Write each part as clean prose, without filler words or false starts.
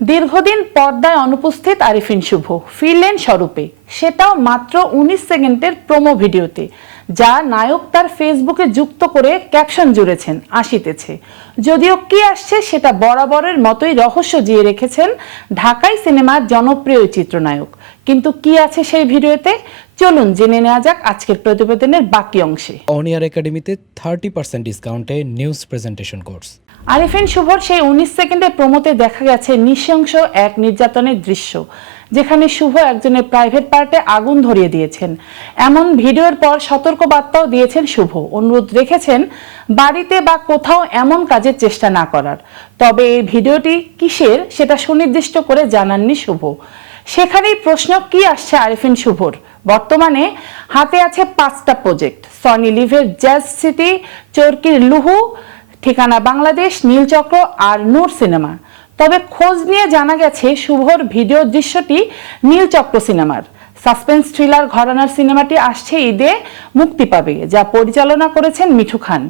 দীর্ঘদিন পর্দায় অনুপস্থিত আরিফিন শুভ ফিরলেন স্বরূপে, সেটাও মাত্র 19 সেকেন্ডের প্রোমো ভিডিওতে, যা নায়ক তার ফেসবুকে যুক্ত করে ক্যাপশন জুড়েছেন আসিতেছে। যদিও কি আসছে সেটা বরাবরের মতোই রহস্য জিয়ে রেখেছেন ঢাকাই সিনেমার জনপ্রিয় চিত্রনায়ক। কিন্তু কি আছে সেই ভিডিওতে, চলুন জেনে নেওয়া যাক আজকের প্রতিবেদনের বাকি অংশে। অন এয়ার একাডেমিতে 30% ডিসকাউন্টে নিউজ প্রেজেন্টেশন কোর্স। আরিফিন শুভর সেই 19 সেকেন্ডের প্রোমোতে দেখা গেছে নৃশংস এক নির্যাতনের দৃশ্য, যেখানে শুভ একজনের প্রাইভেট পার্টে আগুন ধরিয়ে দিয়েছেন। এমন ভিডিওর পর সতর্ক বার্তাও দিয়েছেন শুভ, অনুরোধ রেখেছেন বাড়িতে বা কোথাও এমন কাজের চেষ্টা না করার। তবে এই ভিডিওটি কিসের সেটা সুনির্দিষ্ট করে জানাননি শুভ। সেখানেই প্রশ্ন, কি আসছে আরিফিন শুভর? বর্তমানে হাতে আছে 5টা প্রজেক্ট: সনি লিভের জ্যাজ সিটি, চরকির লুহু, ঠিকানা বাংলাদেশ, নীলচক্র আর নূর সিনেমা। তবে খোঁজ নিয়ে জানা গেছে শুভর ভিডিও দৃশ্যটি নীলচক্র সিনেমার। সাসপেন্স থ্রিলার ঘরানার সিনেমাটি আসছে ঈদে মুক্তি পাবে, যা পরিচালনা করেছেন মিঠু খান।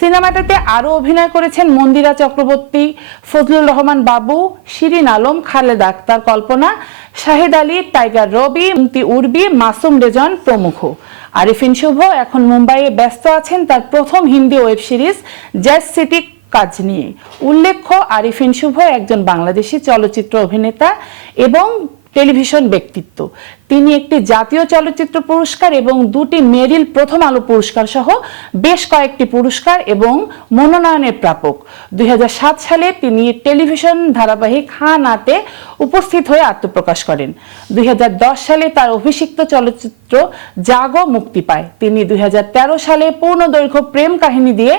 সিনেমাটিতে আরও অভিনয় করেছেন মন্দিরা চক্রবর্তী, ফজলুর রহমান বাবু, শিরিন আলম, খালেদা আক্তার কল্পনা, শাহিদ আলী, টাইগার রবি, উর্বি, মাসুম রেজন প্রমুখ। আরিফিন শুভ এখন মুম্বাইয়ে ব্যস্ত আছেন তার প্রথম Hindi web series jazz city কাজ নিয়ে। উল্লেখ্য, আরিফিন শুভ একজন বাংলাদেশি চলচ্চিত্র অভিনেতা এবং টেলিভিশন ব্যক্তিত্ব। তিনি একটি জাতীয় চলচ্চিত্র পুরস্কার এবং 2টি মেরিল প্রথম আলো পুরস্কার সহ বেশ কয়েকটি পুরস্কার এবং মনোনয়নের প্রাপক। 2007 সালে তিনি টেলিভিশন ধারাবাহিক হা নাতে উপস্থিত হয়ে আত্মপ্রকাশ করেন। 2010 সালে তার অভিষিক্ত চলচ্চিত্র জাগো মুক্তি পায়। তিনি 2013 সালে পূর্ণদৈর্ঘ্য প্রেম কাহিনী দিয়ে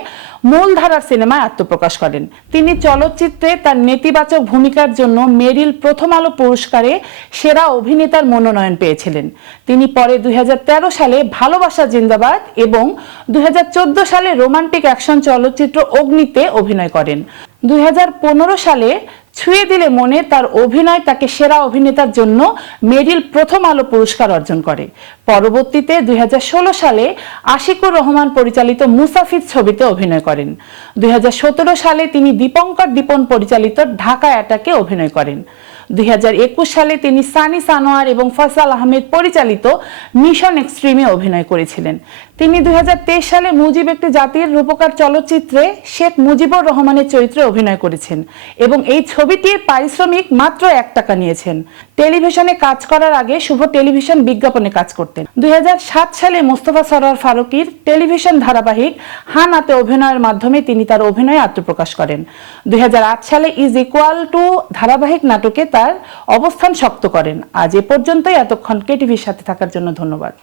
মূলধারার সিনেমায় আত্মপ্রকাশ করেন। তিনি চলচ্চিত্রে তার নেতিবাচক ভূমিকার জন্য মেরিল প্রথম আলো পুরস্কারে সেরা অভিনেতার মনোনয়ন পেয়েছিলেন। তিনি পরে 2013 সালে ভালোবাসা জিন্দাবাদ এবং 2014 সালে রোমান্টিক অ্যাকশন চলচ্চিত্র অগ্নিতে অভিনয় করেন। 2015 সালে ছুঁয়ে দিলে মনে তার অভিনয় তাকে সেরা অভিনেতার জন্য মেরিল প্রথম আলো পুরস্কার অর্জন করে। পরবর্তীতে 2016 সালে আশিকুর রহমান পরিচালিত মুসাফির ছবিতে অভিনয় করেন। 2017 সালে তিনি দীপঙ্কর দীপন পরিচালিত ঢাকা অ্যাটাকে অভিনয় করেন। 2021 সালে তিনি সানি সানোয়ার এবং ফয়সাল আহমেদ পরিচালিত মিশন এক্সট্রিমে অভিনয় করেছিলেন। তিনি 2023 সালে মুজিব একটি জাতির রূপকার চলচ্চিত্রে শেখ মুজিবুর রহমানের চরিত্রে অভিনয় করেছেন এবং এই ছবিটির পারিশ্রমিক মাত্র 1 টাকা নিয়েছেন। টেলিভিশনে কাজ করার আগে শুভ টেলিভিশন বিজ্ঞাপনে কাজ করতেন। 2007 সালে মোস্তফা সরোয়ার ফারুকীর টেলিভিশন ধারাবাহিক হানাতে অভিনয়ের মাধ্যমে তিনি তার অভিনয়ে আত্মপ্রকাশ করেন। 2008 সালে ইজ ইকুয়াল টু ধারাবাহিক নাটকে তার অবস্থান শক্ত করেন। আজ এ পর্যন্তই। এতক্ষণ কেটিভির সাথে থাকার জন্য ধন্যবাদ।